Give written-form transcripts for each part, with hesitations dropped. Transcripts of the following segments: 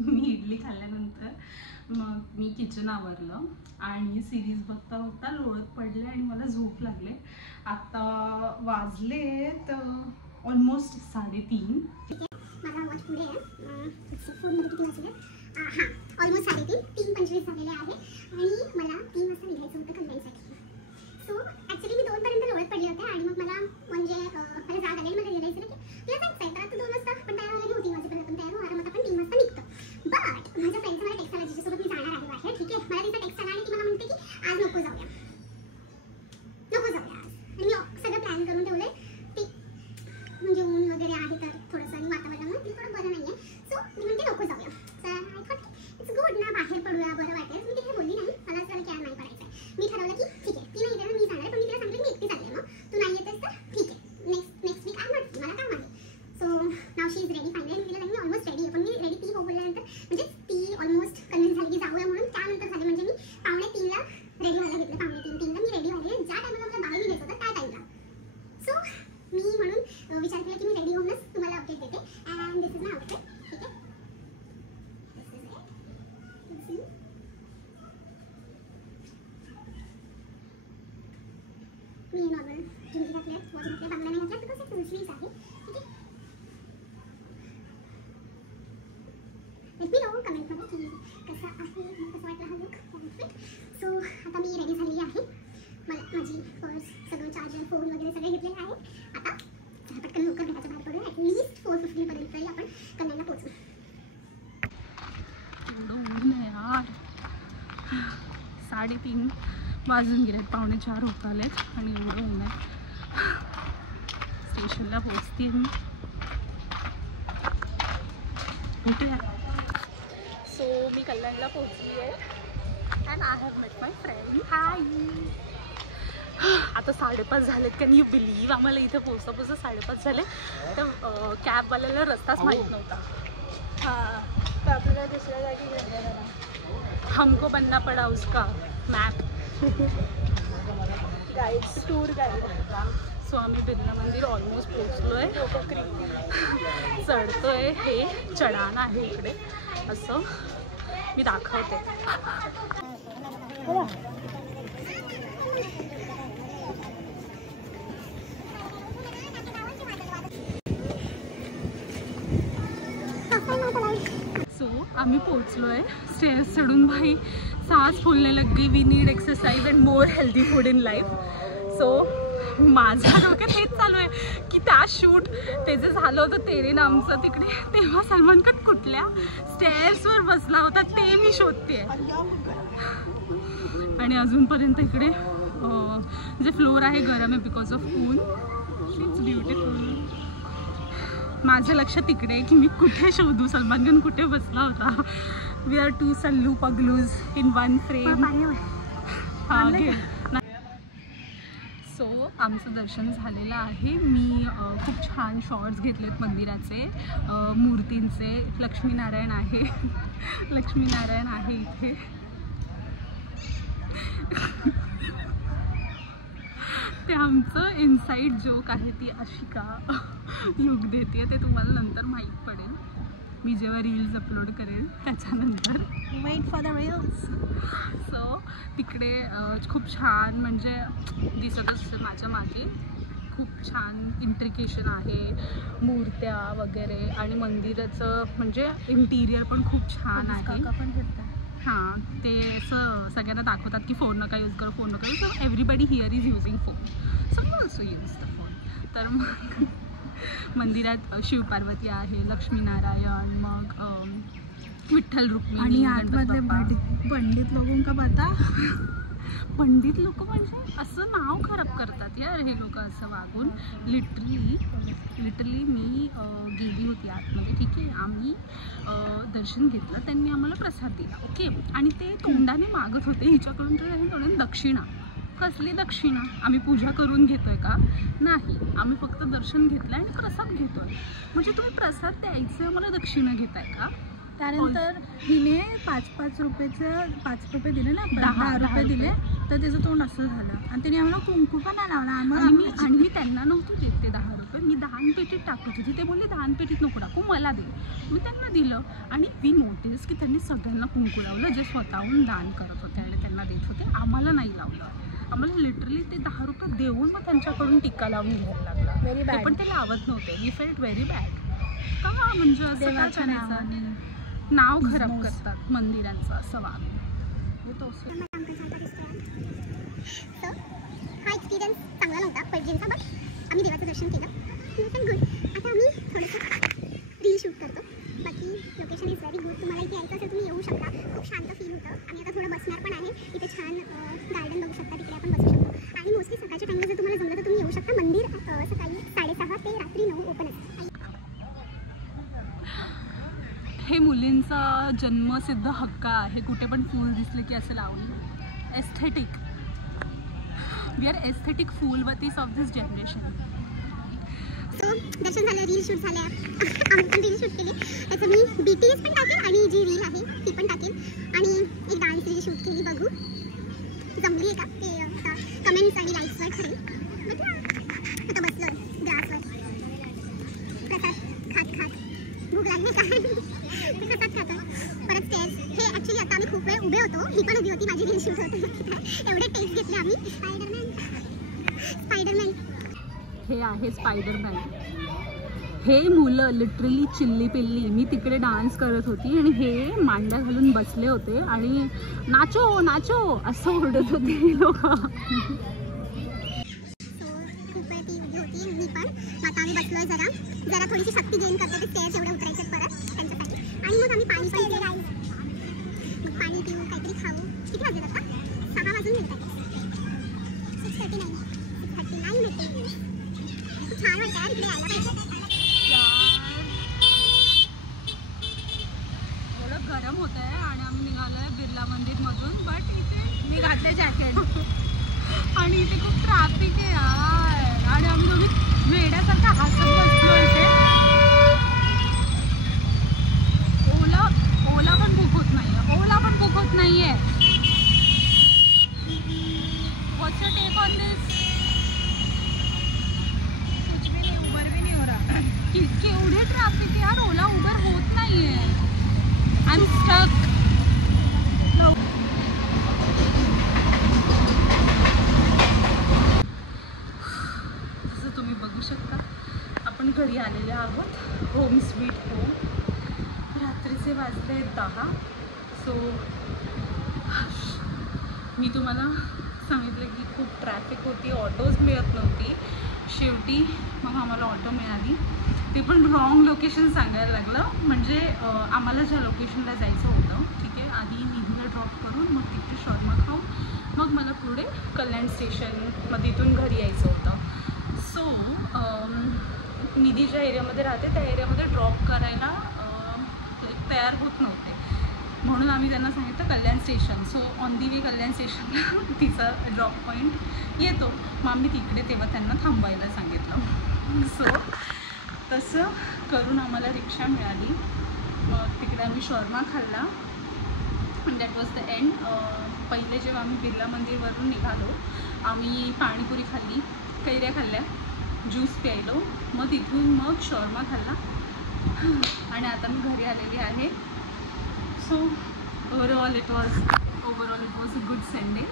मी इडली खाल्ल्यानंतर मग मी किचन आवरलं आणि सिरीज बघता बघता लोळत पडले आणि मला झोप लागले. आता वाजलेत ऑलमोस्ट 3:30. माझा वॉच पुढे आहे, फोनमध्ये किती वाजले? हां, ऑलमोस्ट 3:25 झालेले आहे आणि मला 3 वाजता निघायचं होतं कन्व्हेन्ससाठी. सो ॲक्च्युली मी 2 पर्यंत लोळत पडले होते आणि मग मला म्हणजे मला जाग आली. मला रिअलाइज झालं की तुला जायचं आहे तर आता 2 वाजता पण तयार व्हायला 3 वाजेपर्यंत पण तयार हो, आरामात आपण 3 वाजता निघतो. बट माझ्या फ्रेंडचा मला टेक्स्ट आला जिच्यासोबत मी जाणार आहे बाहेर. ठीक आहे, मला तिचा टेक्स्ट आला आणि ती मला म्हणते की आज नको जाऊया आज. आणि मी सगळं प्लॅन करून ठेवलं आहे. ते म्हणजे ऊन वगैरे आहे तर थोडंसं आणि वातावरणामुळे ती थोडं बरं नाही आहे. सो मी म्हणते नको जाऊया. तर आय थॉट इट्स गुड ना, बाहेर पडूया, बरं वाटेल. मी तिथे बोलली नाही, मला असं की नाही पडायचं आहे. मी ठरवलं की ठीक आहे, ती नाही येते मी जाणार आहे, पण मी तिला सांगितलं मी एकटी चालले, मग तू नाही येतेस तर ठीक आहे, next week I not free, मला काम आहे. So now she is ready finally. मी तिला मी ऑलमोस्ट रेडी आहे, पण मी रेडी ती हो बोलल्यानंतर म्हणजे ती ऑलमोस्ट कन्व्हिन्स झाली की जाऊया म्हणून. त्यानंतर झाले म्हणजे मी 2:45ला रेडी व्हायला घेतलं. 2:45 मी रेडी व्हायला ज्या टायमाला मला बाहेर निघायचं होतं त्या टाईमला. सो मी म्हणून विचार केला की मी रेडी होऊनच तुम्हाला अपडेट देते. And this is my outfit. ठीक आहे, मी नॉर्मल जिन्स घातले, वॉच घातले, बांगड्या नाही घातल्या बिकॉज फुल स्लीव्स आहे. ठीक आहे, लेट मी नो कमेंटमध्ये की कसं आहे, कसं वाटलं हा लुक, आउटफिट. सो आता मी रेडी झालेली आहे. मला माझी पर्स, सगळं चार्जर, फोन वगैरे सगळे घेतलेले आहे. आता पटकन लवकर घराच्या बाहेर पडूया. ॲटलिस्ट 4:50 पर्यंत तरी आपण कन्याला पोहोचू. एवढं ऊन आहे यार. 3:30 वाजून गेलेत, 3:45 होत आलेत आणि एवढं ऊन आहे. स्टेशनला पोहोचते मी. भेटूया. सो मी कल्याणला पोहोचली आहे and I have met my friend. Hi. आता 5:30 झालेत. Can you believe? आम्हाला इथे पोहोचता 5:30 झाले. तर कॅबवाल्याला रस्ताच माहीत नव्हता. हाँ, तो आपल्याला दुसऱ्या जागी गेलं. हमको बनना पड़ा उसका map, guides, tour guide. So आम्ही बिर्ला मंदिर ऑलमोस्ट पोहोचलो आहे. चढतोय. हे चढाण आहे इकडे, असं मी दाखवते. सो आम्ही पोहोचलो आहे. स्टेअर्स चढून भाई सांस फुलने लग गई. We need exercise and more healthy food in life. So माझ्या डोक्यात हेच चालू आहे की त्या शूट ते जे झालं होतं तेरे नामचं तिकडे, तेव्हा सलमान खान कुठल्या स्टेअर्सवर बसला होता ते मी शोधते. आणि अजूनपर्यंत इकडे जे फ्लोअर आहे गरम आहे बिकॉज ऑफ ऊन. It's beautiful. माझं लक्ष तिकडे आहे की मी कुठे शोधू सलमान खान कुठे बसला होता. वी आर 2 सल्लू पगलूज इन 1 फ्रेम. हां घे. सो आमचं दर्शन झालेलं आहे. मी खूप छान शॉर्ट्स घेतलेत मंदिराचे, मूर्तींचे. लक्ष्मीनारायण आहे. लक्ष्मीनारायण आहे इथे. ते आमचं इनसाईड जोक आहे. ती अशी का लुक देते ते तुम्हाला नंतर माहीत पडेल, मी जेव्हा रील्स अपलोड करेल त्याच्यानंतर. Wait for the reels. So तिकडे खूप छान म्हणजे दिसतच माझ्या मागे खूप छान इंट्रिकेशन आहे, मूर्त्या वगैरे. आणि मंदिराचं म्हणजे इंटिरियर पण खूप छान आहे. पण फिरतात. हां, ते असं सगळ्यांना दाखवतात की फोन नका यूज करू, फोन नका यूज करू. Everybody here is using phone, so me also use the phone. तर मग मंदिरात शिवपार्वती आहे, लक्ष्मीनारायण, मग विठ्ठल रुक्मिणी. आणि आतमधले पंडित लोगों का पता. पंडित लोक म्हणजे असं नाव खराब करतात यार हे लोक असं वागून. लिटरली मी गेली होती आतमध्ये. ठीक आहे, आम्ही दर्शन घेतलं, त्यांनी आम्हाला प्रसाद दिला. ओके, आणि ते तोंडाने मागत होते हिच्याकडून तर तोंडाने दक्षिणा. कसली दक्षिणा? आम्ही पूजा करून घेतोय का? नाही, आम्ही फक्त दर्शन घेतलं आणि प्रसाद घेतोय. म्हणजे तुम्ही प्रसाद द्यायचं आम्हाला दक्षिणा घेताय का? त्यानंतर हिने 5 रुपयाचं 5 रुपये दिले ना, 10 रुपये दिले. तर त्याचं तोंड असं झालं आणि त्याने आम्हाला कुंकू पण लावला. आणि मी त्यांना नव्हती देत ते 10 रुपये, मी दानपेटीत टाकत होती. ते बोलले दानपेटीत नको टाकू, मला दे. मी त्यांना दिलं आणि वी नोटीस की त्यांनी सगळ्यांना कुंकू लावलं जे स्वतःहून दान करत होते आणि त्यांना देत होते. आम्हाला नाही लावलं. आम्हाला लिटरली ते 10 रुपये देऊन मग त्यांच्याकडून टिक्का लावून घ्यायला लागला. Very bad. पण ते लावत नव्हते. We felt very bad. का म्हणजे असं काय देवाच्या करायचं? नावाने नाव खराब करतात मंदिरांचं असं वागणं. मला काम करता दिसतोय. सो हा एक्सपिरियन्स चांगला नव्हता पैठणचा, बट आम्ही देवाचं दर्शन केलं. गुड. आता आम्ही थोडंसं रील शूट करतो. बाकी लोकेशन इज व्हेरी गुड. तुम्हाला इथे यायचं असेल तुम्ही येऊ शकता. खूप शांत फील होतं. आम्ही आता थोडं बसणार पण आहे. इथे छान गार्डन बघू शकता. तिकडे आपण बसू शकतो. आणि मोस्टली सकाळच्या टाइमला जर तुम्हाला जमलं तर तुम्ही येऊ शकता. मंदिर सकाळी 6:30 ते रात्री 9 ओपन असतं. हे मुलींचा जन्मसिद्ध हक्क आहे. कुठे पण फूल दिसले की असं लावलं. एस्थेटिक. वी आर एस्थेटिक फूलवतीज ऑफ दिस जनरेशन. सो दर्शन झालं, रील शूट झाल्या. आम्ही पण रील शूट केली. त्याचं मी BTS पण टाकेल आणि जी रील आहे ती पण टाकेल. आणि एक डान्स रील शूट केली. बघू जमली आहे का ते आता कमेंट्स आणि लाईक्सवर ठरेल. आता बसलो ग्रासवर प्रसाद खात भूक लागली का प्रसाद खातो. परत स्टेअर्स. हे ॲक्च्युली आता आम्ही खूप वेळ उभे होतो. ही पण उभी होती. माझी रील शूट होते. एवढे टेक्स्ट घेतले आम्ही. स्पायडरमॅन. हे आहे स्पायडरमॅन. हे मुलं लिटरली चिल्ली पिल्ली. मी तिकडे डान्स करत होती आणि हे मांड्या घालून बसले होते आणि नाचो नाचो असं ओरडत होते हे लोक. खूप वेळ ती उभी होती. मी पण. आता आम्ही बसलोय जरा थोडीशी शक्ती गेन करतो. ते स्टेअर्स एवढे उतरायचे परत त्यांच्यासाठी. आणि मग आम्ही पाणी पिऊ. मग पाणी पिऊ, काहीतरी खाऊ. किती वाजले आता? 6 वाजून गेले. 6:39 6:39 खूप छान वाटतं यार इकडे यायला पाहिजे. थोडं गरम होत आहे आणि आम्ही निघालोय बिर्ला मंदिरमधून. बट इथे मी घातले जॅकेट आणि इथे खूप ट्रॅफिक आहे यार. आणि आम्ही दोघी वेड्यासारखा हसत बसलो इथे. ओला पण बुक होत नाहीये. व्हॉट्स युअर टेक ऑन दिस? कुछ भी नहीं, उबर भी नहीं हो रहा. केवढे ट्रॅफिक आहे यार. ओला उबर होत नाहीये. I am stuck. जसं तुम्ही बघू शकता आपण घरी आलेले आहोत. Home sweet home. रात्रीचे वाजले 10. सो मी तुम्हाला सांगितलं की खूप ट्रॅफिक होती. ऑटोज मिळत नव्हती. शेवटी मग आम्हाला ऑटो मिळाली. ते पण रॉंग लोकेशन सांगायला लागलं. म्हणजे आम्हाला ज्या लोकेशनला जायचं होतं ठीक आहे, आधी निधीला ड्रॉप करून मग तिथे शॉर्मा खाऊन मग मला पुढे कल्याण स्टेशन मग तिथून घरी यायचं होतं. सो निधीच्या एरियामध्ये राहते त्या एरियामध्ये ड्रॉप करायला तयार होत नव्हते. म्हणून आम्ही त्यांना सांगितलं कल्याण स्टेशन. सो ऑन दी वे कल्याण स्टेशनला तिचा ड्रॉप पॉईंट येतो. मग आम्ही तिकडे तेव्हा त्यांना थांबवायला सांगितलं. सो तसं करून आम्हाला रिक्षा मिळाली. मग तिकडे आम्ही शॉर्मा खाल्ला. That was the end. पहिले जेव्हा आम्ही बिर्ला मंदिरवरून निघालो आम्ही पाणीपुरी खाल्ली, कैऱ्या खाल्ल्या, ज्यूस प्यायलो. मग तिथून मग शॉर्मा खाल्ला आणि आता मी घरी आलेली आहे. So overall it was a good Sunday.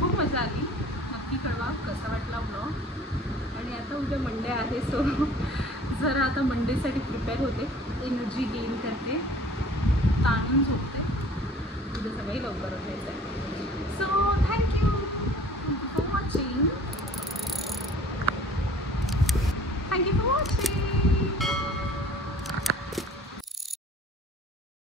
खूप मजा आली. नक्की कळवा कसा वाटला व्लॉग. आणि आता उद्या मंडे आहे. सो जरा आता मंडेसाठी प्रिपेअर होते. एनर्जी गेन करते. ताणून झोपते. उद्या सगळी लवकर उठायचं आहे. So thank you.